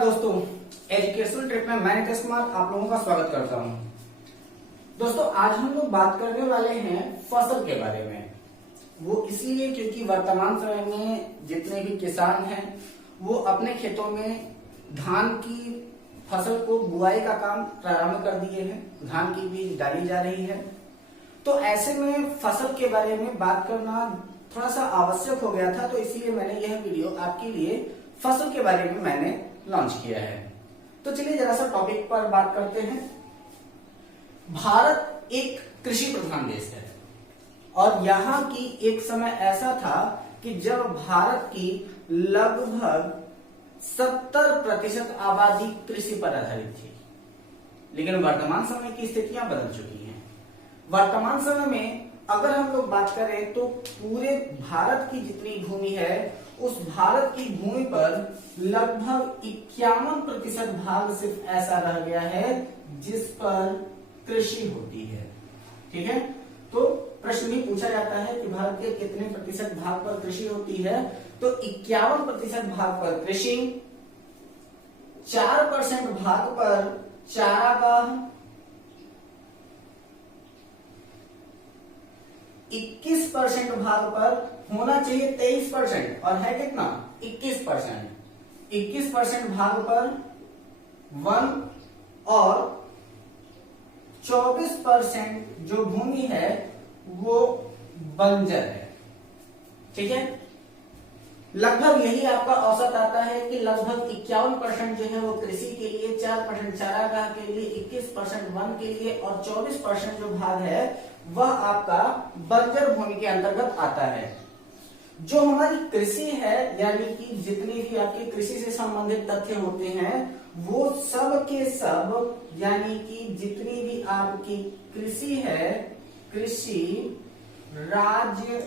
नमस्कार दोस्तों, educational trip में मैं नितेश कुमार आप लोगों का स्वागत करता हूं। दोस्तों आज हम लोग बात करने वाले हैं फसल के बारे में। वो इसलिए क्योंकि वर्तमान समय में जितने भी किसान हैं वो अपने खेतों में धान की फसल को बुआई का काम प्रारंभ कर दिए हैं, धान की बीज डाली जा रही है। तो ऐसे में फसल के बारे में बात करना थोड़ा सा आवश्यक हो गया था, तो इसीलिए मैंने यह वीडियो आपके लिए फसल के बारे में मैंने लॉन्च किया है। तो चलिए जरा सा टॉपिक पर बात करते हैं। भारत एक कृषि प्रधान देश है और यहाँ की एक समय ऐसा था कि जब भारत की लगभग 70% आबादी कृषि पर आधारित थी, लेकिन वर्तमान समय की स्थितियां बदल चुकी हैं। वर्तमान समय में अगर हम लोग बात करें तो पूरे भारत की जितनी भूमि है उस भारत की भूमि पर लगभग 51% भाग सिर्फ ऐसा रह गया है जिस पर कृषि होती है। ठीक है, तो प्रश्न भी पूछा जाता है कि भारत के कितने प्रतिशत भाग पर कृषि होती है, तो 51% भाग पर कृषि, 4% भाग पर चारागाह, 21% भाग पर होना चाहिए 23% और है कितना 21%। 21% भाग पर वन और 24% जो भूमि है वो बंजर है। ठीक है, लगभग यही आपका औसत आता है कि लगभग 51% जो है वो कृषि के लिए, 4% चारागाह के लिए, 21% वन के लिए और 24% जो भाग है वह आपका बंजर भूमि के अंतर्गत आता है। जो हमारी कृषि है यानी कि जितनी भी आपकी कृषि से संबंधित तथ्य होते हैं वो सब के सब यानी कि जितनी भी आपकी कृषि है, कृषि राज्य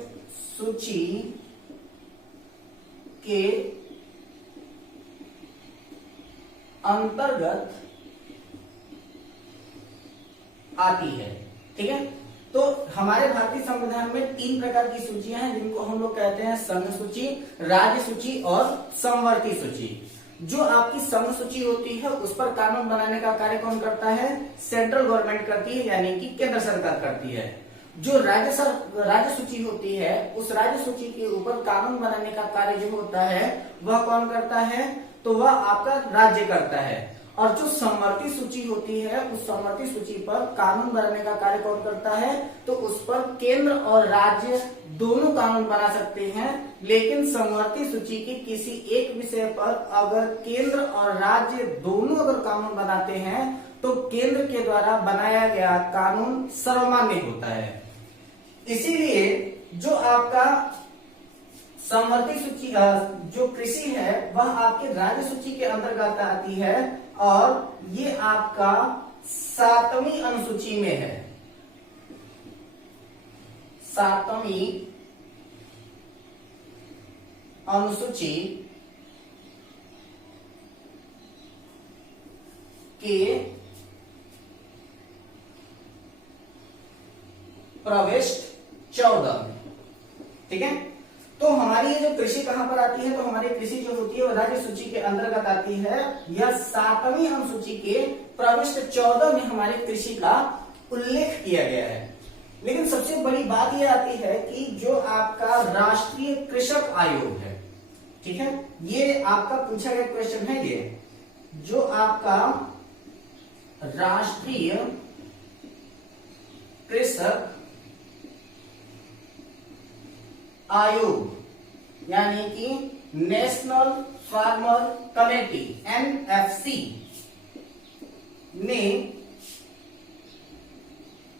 सूची के अंतर्गत आती है। ठीक है, तो हमारे भारतीय संविधान में 3 प्रकार की सूचियां हैं जिनको हम लोग कहते हैं संघ सूची, राज्य सूची और समवर्ती सूची। जो आपकी संघ सूची होती है उस पर कानून बनाने का कार्य कौन करता है? सेंट्रल गवर्नमेंट करती है यानी कि केंद्र सरकार करती है। जो राज्य सूची होती है उस राज्य सूची के ऊपर कानून बनाने का कार्य जो होता है वह कौन करता है? तो वह आपका राज्य करता है। और जो समवर्ती सूची होती है उस समवर्ती सूची पर कानून बनाने का कार्य कौन करता है? तो उस पर केंद्र और राज्य दोनों कानून बना सकते हैं, लेकिन समवर्ती सूची के किसी एक विषय पर अगर केंद्र और राज्य दोनों अगर कानून बनाते हैं तो केंद्र के द्वारा बनाया गया कानून सर्वमान्य होता है। इसीलिए जो आपका समवर्ती सूची जो कृषि है वह आपके राज्य सूची के अंतर्गत आती है और ये आपका 7वीं अनुसूची में है। 7वीं अनुसूची के प्रविष्ट 14। ठीक है, तो हमारी ये जो कृषि कहां पर आती है? तो हमारी कृषि जो होती है वो राज्य सूची के अंतर्गत आती है। यह 7वीं अनुसूची के प्रविष्ट 14 में हमारी कृषि का उल्लेख किया गया है। लेकिन सबसे बड़ी बात यह आती है कि जो आपका राष्ट्रीय कृषक आयोग है, ठीक है, ये आपका पूछा गया क्वेश्चन है। ये जो आपका राष्ट्रीय कृषक आयोग यानी कि नेशनल फार्मर कमेटी NFC ने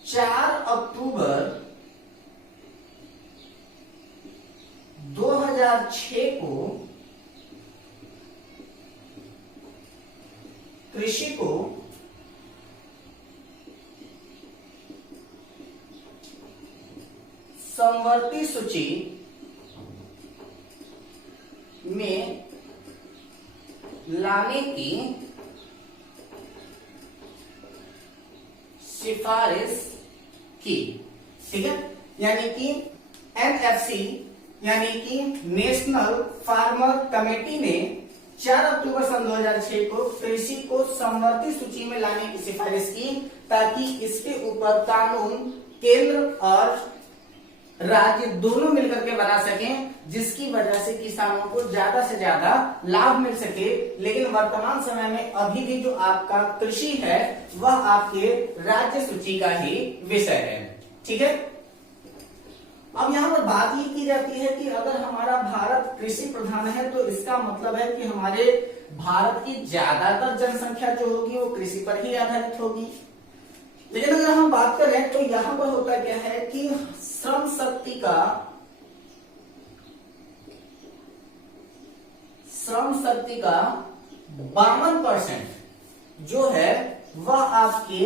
4 अक्टूबर 2006 को कृषि को समवर्ती सूची में लाने की सिफारिश की। ठीक है, यानी कि एनएफसी यानी कि नेशनल फार्मर कमेटी ने 4 अक्टूबर सन 2006 को कृषि को समवर्ती सूची में लाने की सिफारिश की, ताकि इसके ऊपर कानून केंद्र और राज्य दोनों मिलकर के बना सकें, जिसकी वजह से किसानों को ज्यादा से ज्यादा लाभ मिल सके। लेकिन वर्तमान समय में अभी भी जो आपका कृषि है वह आपके राज्य सूची का ही विषय है। ठीक है, अब यहाँ पर बात ये की जाती है कि अगर हमारा भारत कृषि प्रधान है तो इसका मतलब है कि हमारे भारत की ज्यादातर जनसंख्या जो होगी वो कृषि पर ही आधारित होगी। लेकिन अगर हम बात करें तो यहाँ पर होता क्या है कि श्रम शक्ति का 52% जो है वह आपके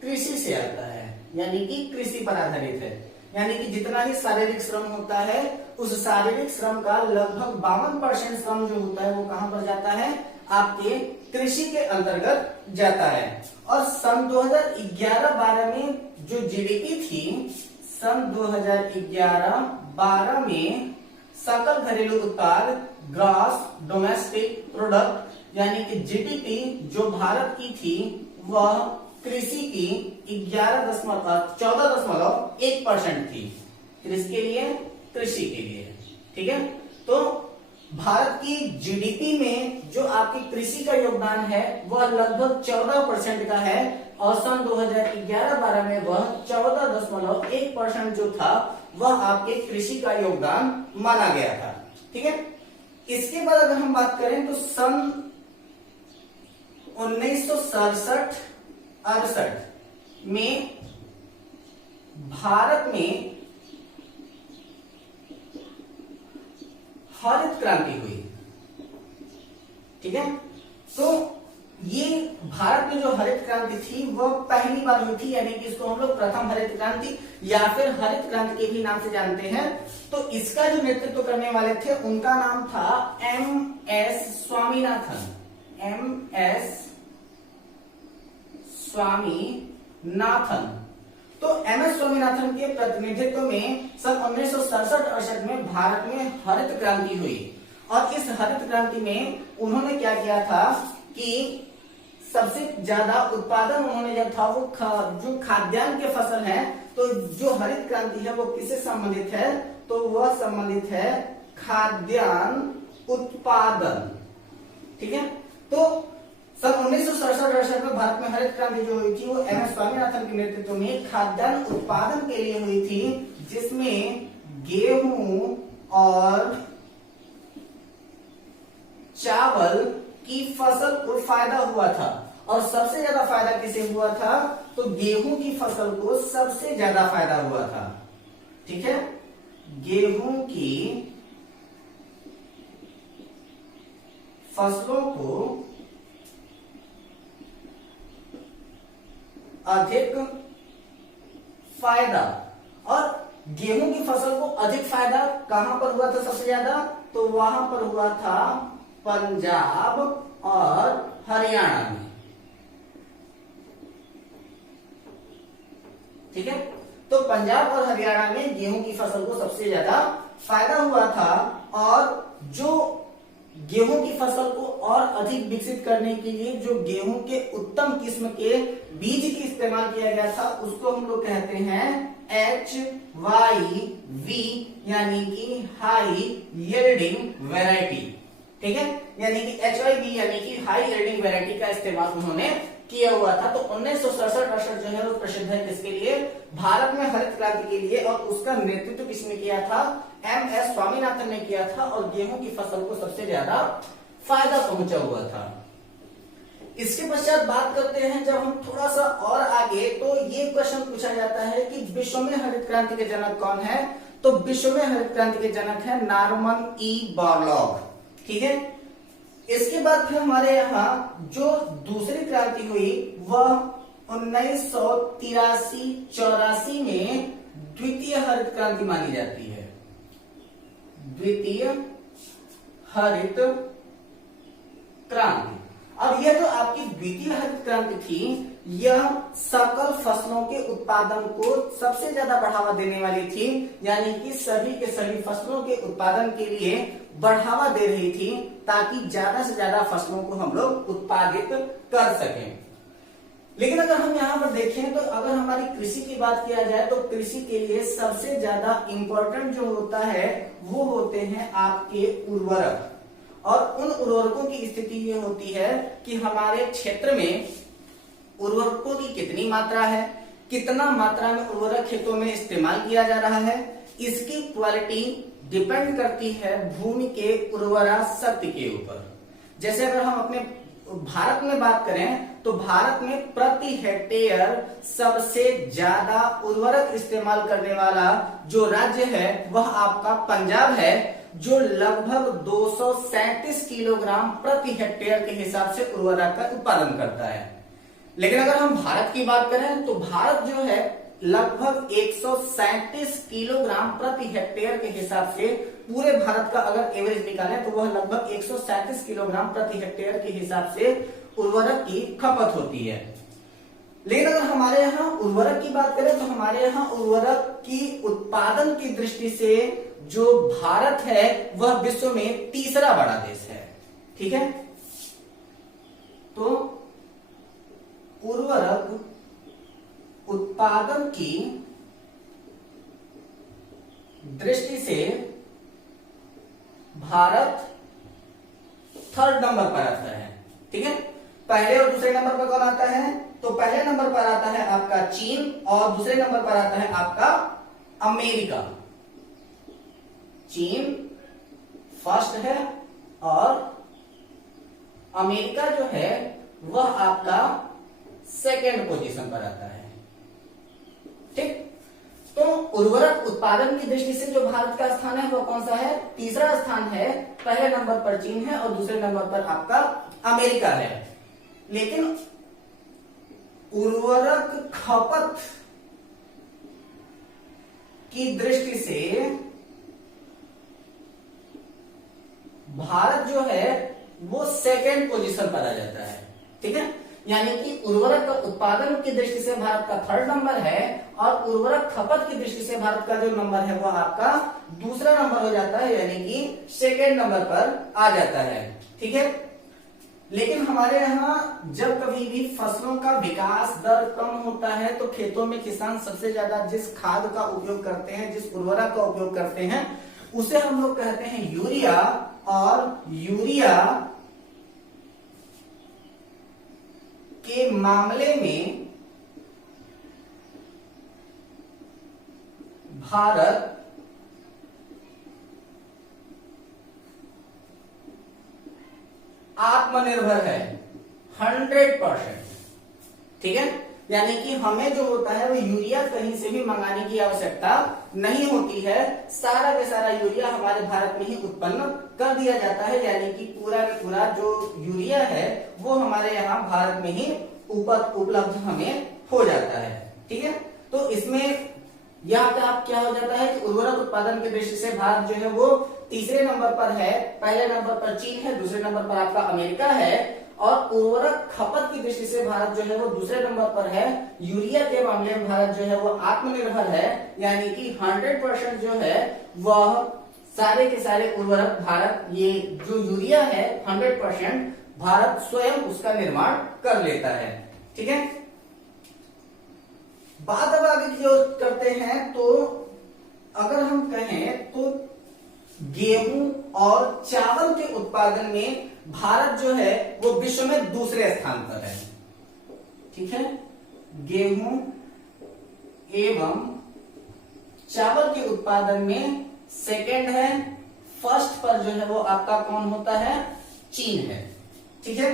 कृषि से आता है, यानी कि कृषि पर आधारित है। यानी कि जितना भी शारीरिक श्रम होता है उस शारीरिक श्रम का लगभग 52% श्रम जो होता है वो कहां पर जाता है, आपके कृषि के अंतर्गत जाता है। और सन 2011-12 में जो जीडीपी थी, सन 2011-12 में सकल घरेलू उत्पाद ग्रॉस डोमेस्टिक प्रोडक्ट यानी कि जीडीपी जो भारत की थी वह कृषि की 14.1% थी। किसके लिए? कृषि के लिए। ठीक है, तो भारत की जीडीपी में जो आपकी कृषि का योगदान है वह लगभग 14% का है, और सन 2011-12 में वह 14.1% जो था वह आपके कृषि का योगदान माना गया था। ठीक है, इसके बाद अगर हम बात करें तो सन 1967-68 में भारत में हरित क्रांति हुई। ठीक है, तो ये भारत में जो हरित क्रांति थी वह पहली बार हुई थी, यानी कि इसको हम लोग प्रथम हरित क्रांति या फिर हरित क्रांति के भी नाम से जानते हैं। तो इसका जो नेतृत्व करने वाले थे उनका नाम था MS स्वामीनाथन। MS स्वामीनाथन। तो MS स्वामीनाथन के प्रतिनिधित्व में सन 1967-68 में भारत में हरित क्रांति हुई, और इस हरित क्रांति में उन्होंने क्या किया था कि सबसे ज्यादा उत्पादन उन्होंने जब था वो जो खाद्यान्न के फसल है, तो जो हरित क्रांति है वो किससे संबंधित है, तो वह संबंधित है खाद्यान्न उत्पादन। ठीक है, तो सन 1967-68 में भारत में हरित क्रांति जो हुई थी वो MS स्वामीनाथन के नेतृत्व में खाद्यान्न उत्पादन के लिए हुई थी, जिसमें गेहूं और चावल की फसल को फायदा हुआ था। और सबसे ज्यादा फायदा किसे हुआ था, तो गेहूं की फसल को सबसे ज्यादा फायदा हुआ था। ठीक है, गेहूं की फसलों को अधिक फायदा, और गेहूं की फसल को अधिक फायदा कहां पर हुआ था सबसे ज्यादा, तो वहां पर हुआ था पंजाब और हरियाणा में। ठीक है, तो पंजाब और हरियाणा में गेहूं की फसल को सबसे ज्यादा फायदा हुआ था, और जो गेहूं की फसल को और अधिक विकसित करने के लिए जो गेहूं के उत्तम किस्म के बीज की इस्तेमाल किया गया था उसको हम लोग कहते हैं HYV, यानी कि हाई यील्डिंग वैरायटी। ठीक है, यानी कि HYV यानी कि हाई यील्डिंग वैरायटी का इस्तेमाल उन्होंने किया हुआ था। तो 1967-68 जो है वो प्रसिद्ध है किसके लिए, भारत में हरित क्रांति के लिए, और उसका नेतृत्व किसने किया था, MS स्वामीनाथन ने किया था, और गेहूं की फसल को सबसे ज्यादा फायदा पहुंचा हुआ था। इसके पश्चात बात करते हैं जब हम थोड़ा सा और आगे, तो ये क्वेश्चन पूछा जाता है कि विश्व में हरित क्रांति के जनक कौन है, तो विश्व में हरित क्रांति के जनक है नॉर्मन E बोरलॉग। ठीक है, इसके बाद फिर हमारे यहाँ जो दूसरी क्रांति हुई वह 1983-84 में द्वितीय हरित क्रांति मानी जाती है। द्वितीय हरित क्रांति। अब यह जो आपकी द्वितीय हरित क्रांति थी, यह सकल फसलों के उत्पादन को सबसे ज्यादा बढ़ावा देने वाली थी, यानी कि सभी के सभी फसलों के उत्पादन के लिए बढ़ावा दे रही थी, ताकि ज्यादा से ज्यादा फसलों को हम लोग उत्पादित कर सकें। लेकिन अगर हम यहाँ पर देखें तो अगर हमारी कृषि की बात किया जाए तो कृषि के लिए सबसे ज्यादा इंपॉर्टेंट जो होता है वो होते हैं आपके उर्वरक। और उन उर्वरकों की स्थिति ये होती है कि हमारे क्षेत्र में उर्वरकों की कितनी मात्रा है, कितना मात्रा में उर्वरक खेतों में इस्तेमाल किया जा रहा है, इसकी क्वालिटी डिपेंड करती है भूमि के उर्वरा शक्ति के ऊपर। जैसे अगर हम अपने भारत में बात करें तो भारत में प्रति हेक्टेयर सबसे ज्यादा उर्वरक इस्तेमाल करने वाला जो राज्य है वह आपका पंजाब है, जो लगभग 237 किलोग्राम प्रति हेक्टेयर के हिसाब से उर्वरक का उत्पादन करता है। लेकिन अगर हम भारत की बात करें तो भारत जो है लगभग 137 किलोग्राम प्रति हेक्टेयर के हिसाब से पूरे भारत का अगर एवरेज निकालें तो वह लगभग 137 किलोग्राम प्रति हेक्टेयर के हिसाब से उर्वरक की खपत होती है। लेकिन अगर हमारे यहाँ उर्वरक की बात करें तो हमारे यहाँ उर्वरक की उत्पादन की दृष्टि से जो भारत है वह विश्व में तीसरा बड़ा देश है। ठीक है, तो उर्वरक उत्पादन की दृष्टि से भारत थर्ड नंबर पर आता है। ठीक है, पहले और दूसरे नंबर पर कौन आता है? तो पहले नंबर पर आता है आपका चीन और दूसरे नंबर पर आता है आपका अमेरिका। चीन फर्स्ट है और अमेरिका जो है वह आपका सेकेंड पोजीशन पर आता है। ठीक, तो उर्वरक उत्पादन की दृष्टि से जो भारत का स्थान है वह कौन सा है? तीसरा स्थान है। पहले नंबर पर चीन है और दूसरे नंबर पर आपका अमेरिका है। लेकिन उर्वरक खपत की दृष्टि से भारत जो है वो सेकेंड पोजीशन पर आ जाता है। ठीक है, यानी कि उर्वरक का उत्पादन की दृष्टि से भारत का थर्ड नंबर है और उर्वरक खपत की दृष्टि से भारत का जो नंबर है वह आपका दूसरा नंबर हो जाता है, यानी कि सेकेंड नंबर पर आ जाता है। ठीक है, लेकिन हमारे यहाँ जब कभी भी फसलों का विकास दर कम होता है तो खेतों में किसान सबसे ज्यादा जिस खाद का उपयोग करते हैं, जिस उर्वरक का उपयोग करते हैं उसे हम लोग कहते हैं यूरिया। और यूरिया के मामले में भारत आत्मनिर्भर है 100%। ठीक है, यानी कि हमें जो होता है वो यूरिया कहीं से भी मंगाने की आवश्यकता नहीं होती है। सारा के सारा यूरिया हमारे भारत में ही उत्पन्न कर दिया जाता है, यानी कि पूरा का पूरा जो यूरिया है वो हमारे यहाँ भारत में ही उपलब्ध हमें हो जाता है। ठीक है, तो इसमें यहाँ पे आप क्या हो जाता है कि उर्वरक उत्पादन की दृष्टि से भारत जो है वो तीसरे नंबर पर है। पहले नंबर पर चीन है, दूसरे नंबर पर आपका अमेरिका है। और उर्वरक खपत की दृष्टि से भारत जो है वो दूसरे नंबर पर है। यूरिया के मामले में भारत जो है वो आत्मनिर्भर है, यानी कि 100% जो है वह सारे के सारे उर्वरक भारत, ये जो यूरिया है 100% भारत स्वयं उसका निर्माण कर लेता है। ठीक है, बात अब आगे की ओर करते हैं तो अगर हम कहें तो गेहूं और चावल के उत्पादन में भारत जो है वो विश्व में दूसरे स्थान पर है। ठीक है, गेहूं एवं चावल के उत्पादन में सेकेंड है। फर्स्ट पर जो है वो आपका कौन होता है? चीन है। ठीक है,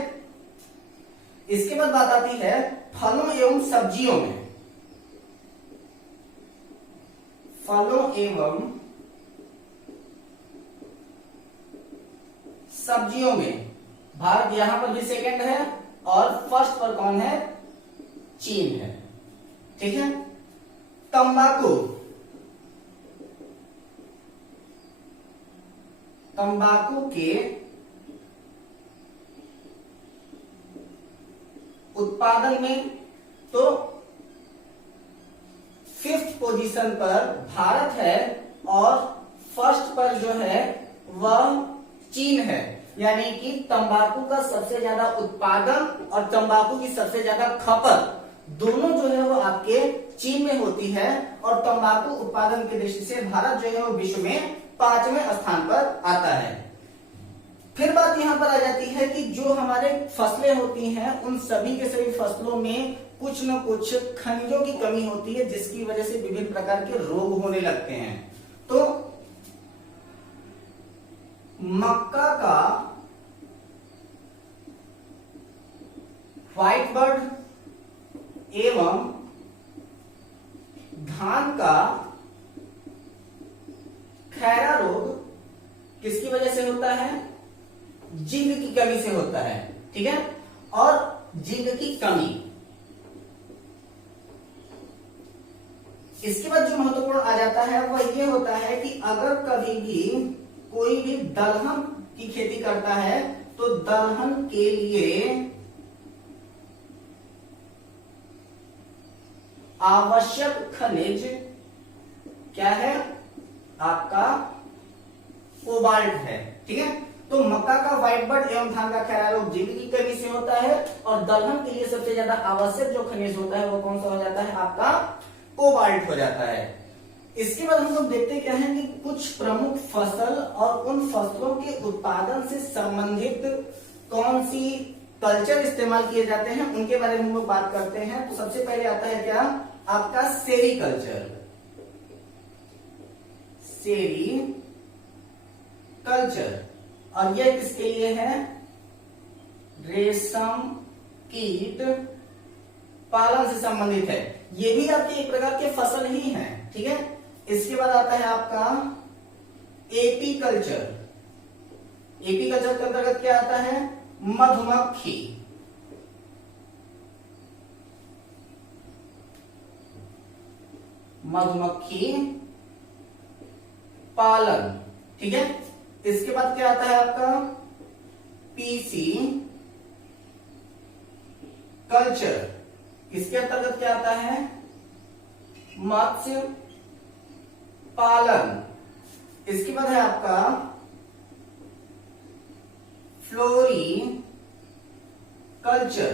इसके बाद बात आती है फलों एवं सब्जियों में। फलों एवं सब्जियों में भारत यहां पर भी सेकंड है और फर्स्ट पर कौन है? चीन है। ठीक है, तंबाकू, तंबाकू के उत्पादन में तो 5th पोजीशन पर भारत है और फर्स्ट पर जो है वह चीन है। यानी कि तंबाकू का सबसे ज्यादा उत्पादन और तंबाकू की सबसे ज्यादा खपत दोनों जो है वो आपके चीन में होती है, और तंबाकू उत्पादन की दृष्टि से भारत जो है वो विश्व में 5वें स्थान पर आता है। फिर बात यहां पर आ जाती है कि जो हमारे फसलें होती हैं उन सभी के सभी फसलों में कुछ न कुछ खनिजों की कमी होती है, जिसकी वजह से विभिन्न प्रकार के रोग होने लगते हैं। तो मक्का का व्हाइट बर्ड एवं धान का खैरा रोग किसकी वजह से होता है? जिंक की कमी से होता है। ठीक है, और जिंक की कमी, इसके बाद जो महत्वपूर्ण आ जाता है वह यह होता है कि अगर कभी भी कोई भी दलहन की खेती करता है तो दलहन के लिए आवश्यक खनिज क्या है? आपका कोबाल्ट है। ठीक है, तो मक्का का व्हाइट बर्ड एवं धान का खैरा रोग जिंक की कमी से होता है, और दलहन के लिए सबसे ज्यादा आवश्यक जो खनिज होता है वो कौन सा हो जाता है? आपका कोबाल्ट हो जाता है। इसके बाद हम लोग देखते क्या है कि कुछ प्रमुख फसल और उन फसलों के उत्पादन से संबंधित कौन सी कल्चर इस्तेमाल किए जाते हैं उनके बारे में हम लोग बात करते हैं। तो सबसे पहले आता है क्या? आपका सेरीकल्चर। सेरीकल्चर, और यह किसके लिए है? रेशम कीट पालन से संबंधित है। ये भी आपके एक प्रकार के फसल ही हैं। ठीक है, इसके बाद आता है आपका एपीकल्चर। एपीकल्चर के अंतर्गत क्या आता है? मधुमक्खी। मधुमक्खी पालन। ठीक है, इसके बाद क्या आता है आपका? PC culture. इसके अंतर्गत क्या आता है? मत्स्य पालन। इसके बाद है आपका फ्लोरी कल्चर,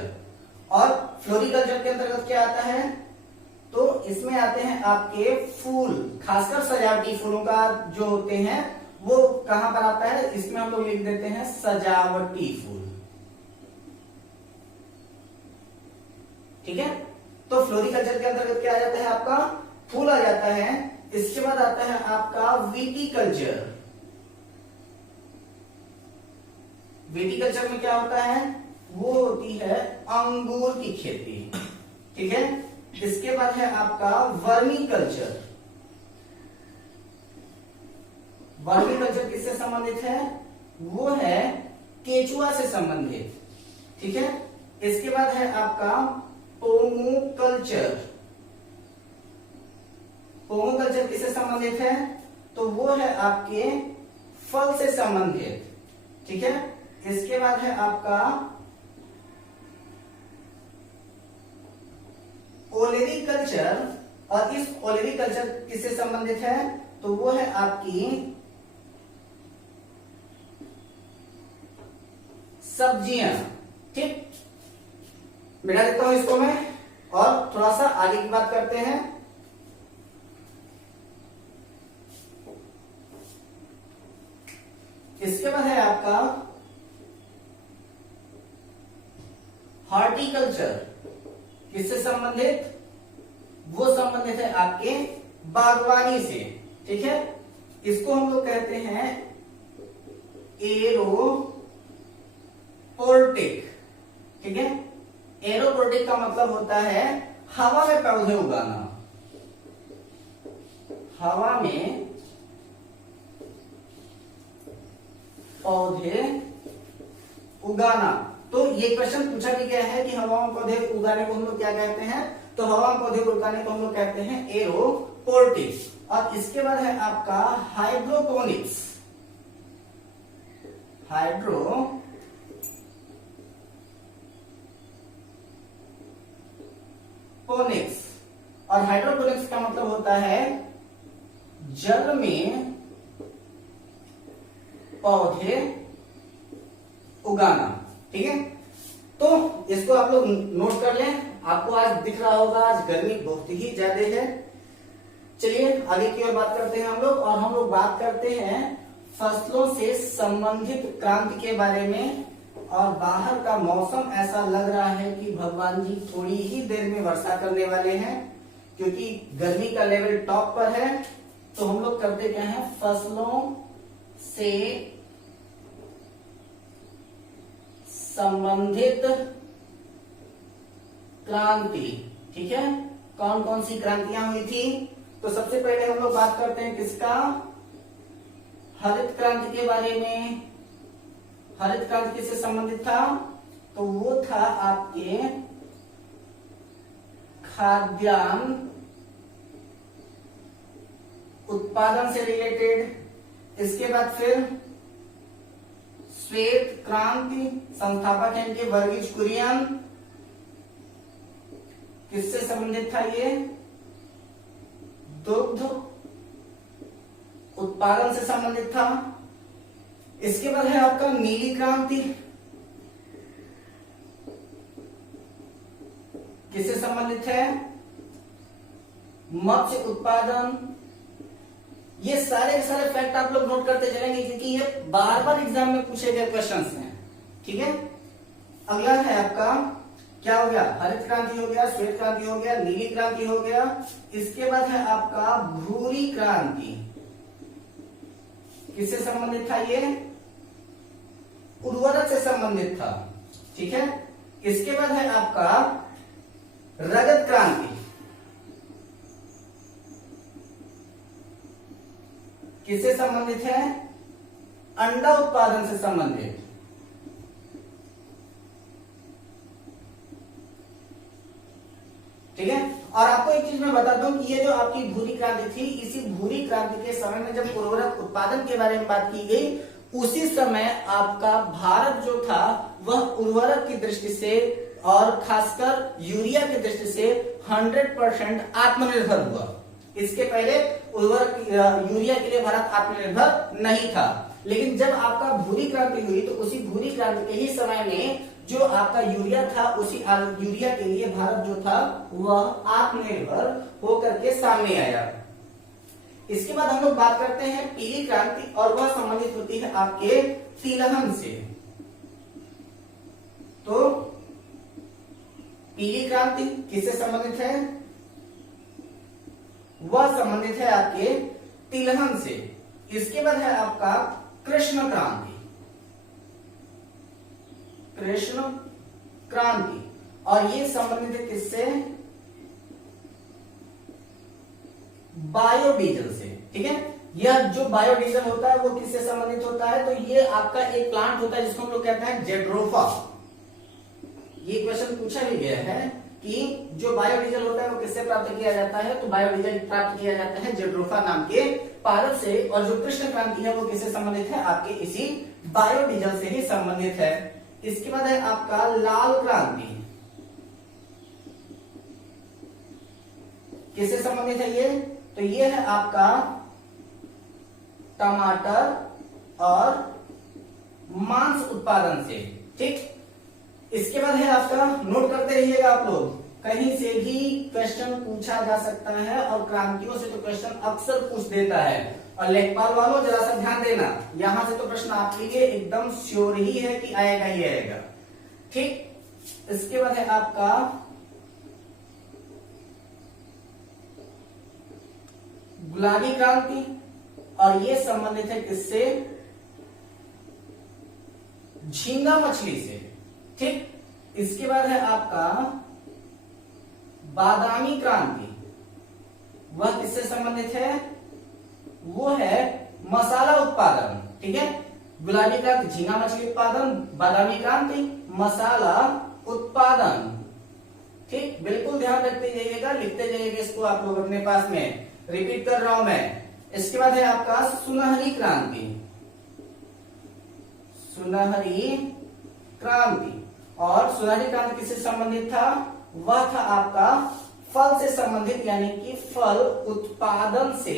और फ्लोरिकल्चर के अंतर्गत क्या आता है? तो इसमें आते हैं आपके फूल, खासकर सजावटी फूलों का जो होते हैं वो कहां पर आता है? इसमें हम लोग लिख देते हैं सजावटी फूल। ठीक है, तो फ्लोरिकल्चर के अंतर्गत क्या आ जाता है? आपका फूल आ जाता है। इसके बाद आता है आपका विटीकल्चर। विटीकल्चर में क्या होता है? वो होती है अंगूर की खेती। ठीक है, इसके बाद है आपका वर्मी कल्चर। वर्मी कल्चर किससे संबंधित है? वो है केचुआ से संबंधित। ठीक है, इसके बाद है आपका पोमू कल्चर। पोमू कल्चर किससे संबंधित है? तो वो है आपके फल से संबंधित। ठीक है, इसके बाद है आपका ओलेरीकल्चर, और इस ओलेरीकल्चर किससे संबंधित है? तो वो है आपकी सब्जियां। ठीक, मिटा देता हूं इसको मैं और थोड़ा सा आगे की बात करते हैं। इसके बाद है आपका हॉर्टिकल्चर। किससे संबंधित? वो संबंधित है आपके बागवानी से। ठीक है, इसको हम लोग कहते हैं एरोपोर्टिक। ठीक है, एरोपोर्टिक का मतलब होता है हवा में पौधे उगाना। हवा में पौधे उगाना। तो ये क्वेश्चन पूछा भी गया है कि हवा में पौधे उगाने को हम लोग क्या कहते हैं? तो हवा में पौधे को उगाने को हम लोग कहते हैं एरोपोर्टिक्स। और इसके बाद है आपका हाइड्रोपोनिक्स। हाइड्रोपोनिक्स, और हाइड्रोपोनिक्स का मतलब होता है जल में पौधे उगाना। ठीक है, तो इसको आप लोग नोट कर लें। आपको आज दिख रहा होगा आज गर्मी बहुत ही ज्यादा है। चलिए आगे की ओर बात करते हैं हम लोग, और हम लोग बात करते हैं फसलों से संबंधित क्रांति के बारे में। और बाहर का मौसम ऐसा लग रहा है कि भगवान जी थोड़ी ही देर में वर्षा करने वाले हैं, क्योंकि गर्मी का लेवल टॉप पर है। तो हम लोग करते क्या है, फसलों से संबंधित क्रांति। ठीक है, कौन कौन सी क्रांतियां हुई थी? तो सबसे पहले हम लोग बात करते हैं किसका, हरित क्रांति के बारे में। हरित क्रांति किससे संबंधित था? तो वो था आपके खाद्यान्न उत्पादन से रिलेटेड। इसके बाद फिर श्वेत क्रांति, संस्थापक है इनके वर्गीज कुरियन। किससे संबंधित था ये? दुग्ध उत्पादन से संबंधित था। इसके बाद है आपका नीली क्रांति, किससे संबंधित है? मत्स्य उत्पादन। ये सारे के सारे फैक्ट आप लोग नोट करते चलेंगे, क्योंकि ये बार बार एग्जाम में पूछे गए क्वेश्चंस हैं। ठीक है, अगला है आपका क्या हो गया, हरित क्रांति हो गया, श्वेत क्रांति हो गया, नीली क्रांति हो गया। इसके बाद है आपका भूरी क्रांति। किससे संबंधित था ये? उर्वरक से संबंधित था। ठीक है, इसके बाद है आपका रजत क्रांति। किससे संबंधित है? अंडा उत्पादन से संबंधित। ठीक है, और आपको एक चीज मैं बता दूं कि ये जो आपकी भूरी क्रांति थी, इसी भूरी क्रांति के समय में जब उर्वरक उत्पादन के बारे में बात की गई, उसी समय आपका भारत जो था वह उर्वरक की दृष्टि से और खासकर यूरिया की दृष्टि से 100% आत्मनिर्भर हुआ। इसके पहले उर्वरक यूरिया के लिए भारत आत्मनिर्भर नहीं था, लेकिन जब आपका भूरी क्रांति हुई तो उसी भूरी क्रांति के ही समय में जो आपका यूरिया था, उसी यूरिया के लिए भारत जो था वह आत्मनिर्भर होकर के सामने आया। इसके बाद हम लोग बात करते हैं पीली क्रांति, और वह संबंधित होती है आपके तिलहन से। तो पीली क्रांति किससे संबंधित है? वह संबंधित है आपके तिलहन से। इसके बाद है आपका कृष्ण क्रांति। कृष्ण क्रांति, और ये संबंधित है किससे? बायोडीजल से। ठीक है, यह जो बायोडीजल होता है वो किससे संबंधित होता है? तो ये आपका एक प्लांट होता है जिसको हम लोग कहते हैं जेड्रोफा। ये क्वेश्चन पूछा भी गया है कि जो बायोडीजल होता है वो किससे प्राप्त किया जाता है? तो बायोडीजल प्राप्त किया जाता है जेड्रोफा नाम के पादप से। और जो कृष्ण क्रांति है वो किससे संबंधित है? आपके इसी बायोडीजल से ही संबंधित है। इसके बाद है आपका लाल क्रांति। किससे संबंधित है ये? तो ये है आपका टमाटर और मांस उत्पादन से। ठीक, इसके बाद है आपका, नोट करते रहिएगा आप लोग, कहीं से भी क्वेश्चन पूछा जा सकता है, और क्रांतियों से तो क्वेश्चन अक्सर पूछ देता है। और लेखपाल वालों जरा सा ध्यान देना, यहां से तो प्रश्न आपके लिए एकदम श्योर ही है कि आएगा ही आएगा। ठीक, इसके बाद है आपका गुलाबी क्रांति, और ये संबंधित है किससे? झींगा मछली से। ठीक, इसके बाद है आपका बादामी क्रांति। वह किससे संबंधित है? वो है मसाला उत्पादन। ठीक है, गुलाबी क्रांति झींगा मछली उत्पादन, बादामी क्रांति मसाला उत्पादन। ठीक, बिल्कुल ध्यान रखते जाइएगा, लिखते जाइएगा इसको आप लोग अपने पास में। रिपीट कर रहा हूं मैं। इसके बाद है आपका सुनहरी क्रांति। सुनहरी क्रांति, और सुनहरी क्रांति किससे संबंधित था? वह था आपका फल से संबंधित यानी कि फल उत्पादन से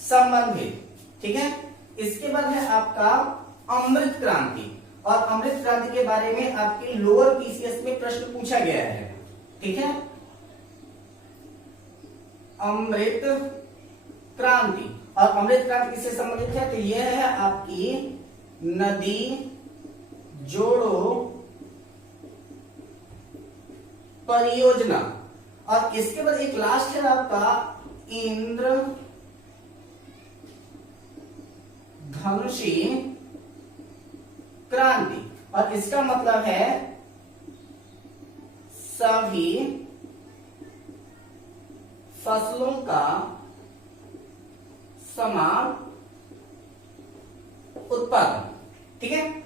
संबंधित, ठीक है। इसके बाद है आपका अमृत क्रांति, और अमृत क्रांति के बारे में आपके लोअर पीसीएस में प्रश्न पूछा गया है, ठीक है। अमृत क्रांति, और अमृत क्रांति किससे संबंधित है, तो यह है आपकी नदी जोड़ो परियोजना। और इसके बाद एक लास्ट है आपका इंद्र धनुषी क्रांति, और इसका मतलब है सभी फसलों का समान उत्पादन, ठीक है।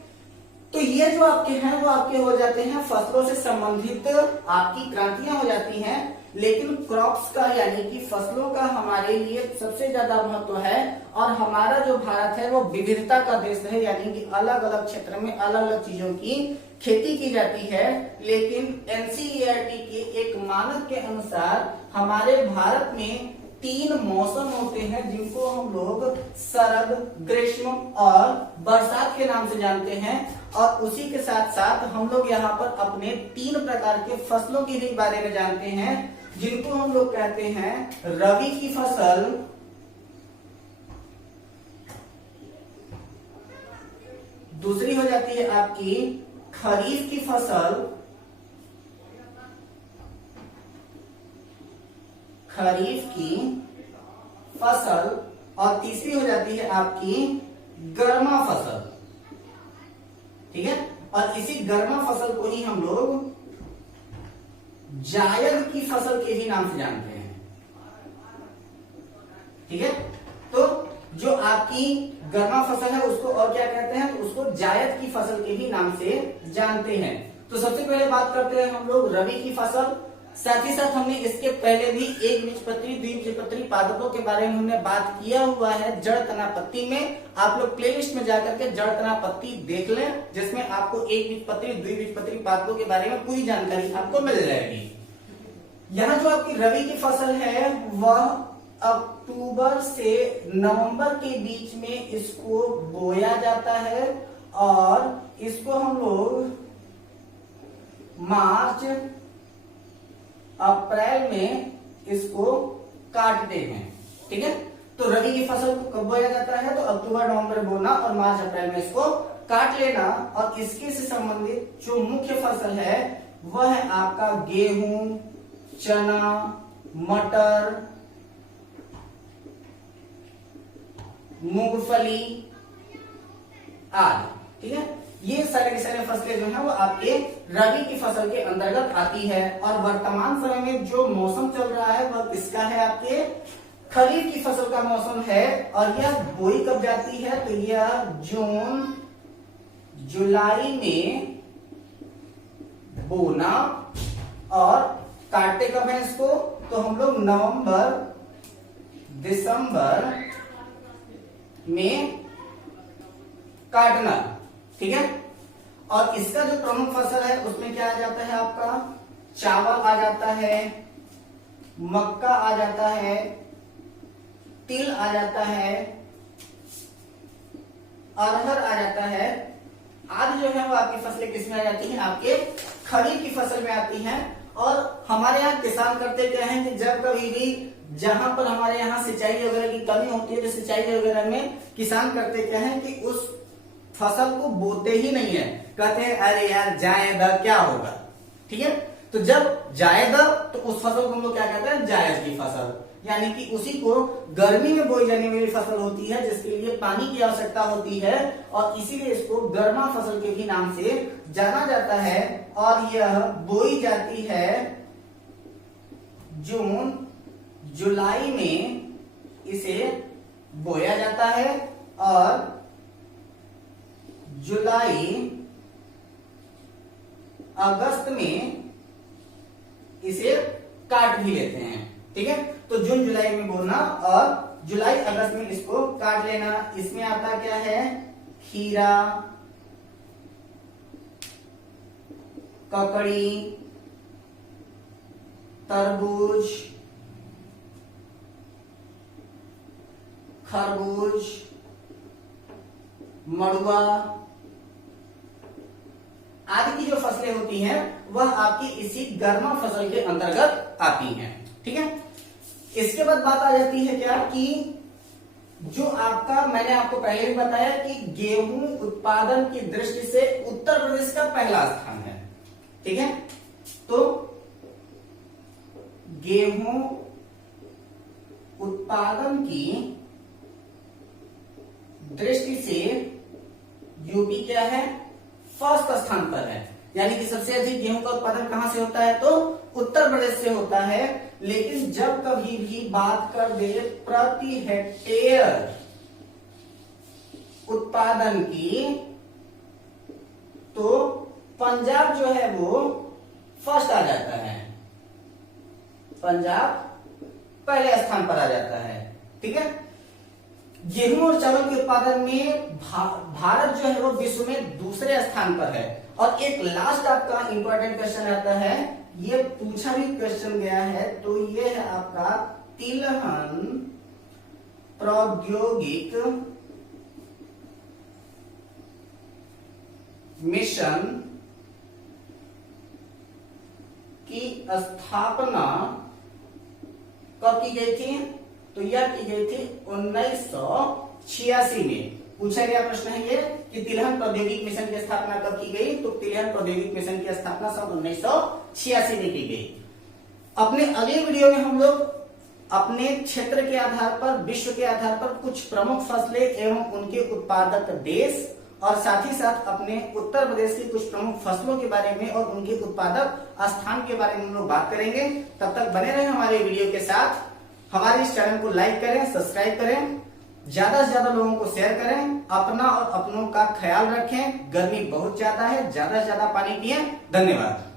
तो ये जो आपके हैं वो आपके हो जाते हैं फसलों से संबंधित आपकी क्रांतियां हो जाती हैं, लेकिन क्रॉप्स का यानी कि फसलों का हमारे लिए सबसे ज्यादा महत्व है। और हमारा जो भारत है वो विविधता का देश है, यानी कि अलग अलग क्षेत्र में अलग अलग चीजों की खेती की जाती है। लेकिन एनसीईआरटी के एक मानक के अनुसार हमारे भारत में 3 मौसम होते हैं, जिनको हम लोग शरद, ग्रीष्म और बरसात के नाम से जानते हैं। और उसी के साथ साथ हम लोग यहाँ पर अपने 3 प्रकार के फसलों के भी बारे में जानते हैं, जिनको हम लोग कहते हैं रबी की फसल, दूसरी हो जाती है आपकी खरीफ की फसल, और तीसरी हो जाती है आपकी गर्मा फसल, ठीक है। और इसी गर्मा फसल को ही हम लोग जायद की फसल के भी नाम से जानते हैं, ठीक है। तो जो आपकी गर्मा फसल है उसको और क्या कहते हैं, तो उसको जायद की फसल के भी नाम से जानते हैं। तो सबसे पहले बात करते हैं हम लोग रबी की फसल। साथ ही साथ हमने इसके पहले भी एक बीजपत्री, द्विबीजपत्री पादपों के बारे में हमने बात किया हुआ है जड़ तना पत्ती में। आप लोग प्लेलिस्ट में जाकर के जड़ तना पत्ती देख लें, जिसमें आपको एक बीजपत्री, द्विबीजपत्री पादपों के बारे में पूरी जानकारी आपको मिल जाएगी। यहाँ जो आपकी रबी की फसल है वह अक्टूबर से नवंबर के बीच में इसको बोया जाता है, और इसको हम लोग मार्च अप्रैल में इसको काटते हैं, ठीक है। तो रबी की फसल को कब बोया जाता है, तो अक्टूबर नवंबर बोना और मार्च अप्रैल में इसको काट लेना। और इसके से संबंधित जो मुख्य फसल है वह है आपका गेहूं, चना, मटर, मूंगफली आदि, ठीक है। ये सारे के सारे फसलें जो है वो आपके रबी की फसल के अंतर्गत आती है। और वर्तमान समय में जो मौसम चल रहा है वह किसका है, आपके खरीफ की फसल का मौसम है। और यह बोई कब जाती है, तो यह जून जुलाई में बोना, और काटते कब है इसको, तो हम लोग नवंबर दिसंबर में काटना, ठीक है। और इसका जो प्रमुख फसल है उसमें क्या आ जाता है, आपका चावल आ जाता है, मक्का आ जाता है, तिल आ जाता है, अरहर आ जाता है। आदि जो है वो आपकी फसलें किसमें आ जाती हैं, आपके खरीफ की फसल में आती हैं। और हमारे यहाँ किसान करते क्या है कि जब कभी भी जहां पर हमारे यहाँ सिंचाई वगैरह की कमी होती है, तो सिंचाई वगैरह में किसान करते क्या है कि उस फसल को बोते ही नहीं है, कहते हैं अरे यार जायद क्या होगा, ठीक है। तो जब जायद, तो उस फसल को हम लोग क्या कहते हैं, जायद की फसल, यानी कि उसी को गर्मी में बोई जाने वाली फसल होती है, जिसके लिए पानी की आवश्यकता होती है, और इसीलिए इसको गर्मा फसल के भी नाम से जाना जाता है। और यह बोई जाती है जून जुलाई में इसे बोया जाता है, और जुलाई अगस्त में इसे काट भी लेते हैं, ठीक है। तो जून जुलाई में बोना और जुलाई अगस्त में इसको काट लेना। इसमें आता क्या है, खीरा, ककड़ी, तरबूज, खरबूज, मड़ुआ आदि की जो फसलें होती हैं वह आपकी इसी गर्मा फसल के अंतर्गत आती हैं। ठीक है, इसके बाद बात आ जाती है क्या कि जो आपका, मैंने आपको पहले भी बताया कि गेहूं उत्पादन की दृष्टि से उत्तर प्रदेश का पहला स्थान है। ठीक है, तो गेहूं उत्पादन की दृष्टि से यूपी क्या है, फर्स्ट स्थान पर है। यानी कि सबसे अधिक गेहूं का उत्पादन कहां से होता है, तो उत्तर प्रदेश से होता है। लेकिन जब कभी भी बात कर दे प्रति हेक्टेयर उत्पादन की, तो पंजाब जो है वो फर्स्ट आ जाता है, पंजाब पहले स्थान पर आ जाता है। ठीक है, गेहूं और चावल के उत्पादन में भारत जो है वो विश्व में दूसरे स्थान पर है। और एक लास्ट आपका इंपॉर्टेंट क्वेश्चन आता है, ये पूछा भी क्वेश्चन गया है, तो ये है आपका तिलहन प्रौद्योगिक मिशन की स्थापना कब की गई थी, तो यह की गई थी 1986 में। पूछा गया प्रश्न है ये कि तिलहन प्रौद्योगिक मिशन की स्थापना कब की गई, तो तिलहन प्रौद्योगिक मिशन की स्थापना सन 1986 में की गई। अपने अगले वीडियो में हम लोग अपने क्षेत्र के आधार पर, विश्व के आधार पर कुछ प्रमुख फसलें एवं उनके उत्पादक देश और साथ ही साथ अपने उत्तर प्रदेश की कुछ प्रमुख फसलों के बारे में और उनके उत्पादक स्थान के बारे में हम लोग बात करेंगे। तब तक बने रहे हमारे वीडियो के साथ। हमारे इस चैनल को लाइक करें, सब्सक्राइब करें, ज्यादा से ज्यादा लोगों को शेयर करें, अपना और अपनों का ख्याल रखें। गर्मी बहुत ज्यादा है, ज्यादा से ज्यादा पानी पिएं। धन्यवाद।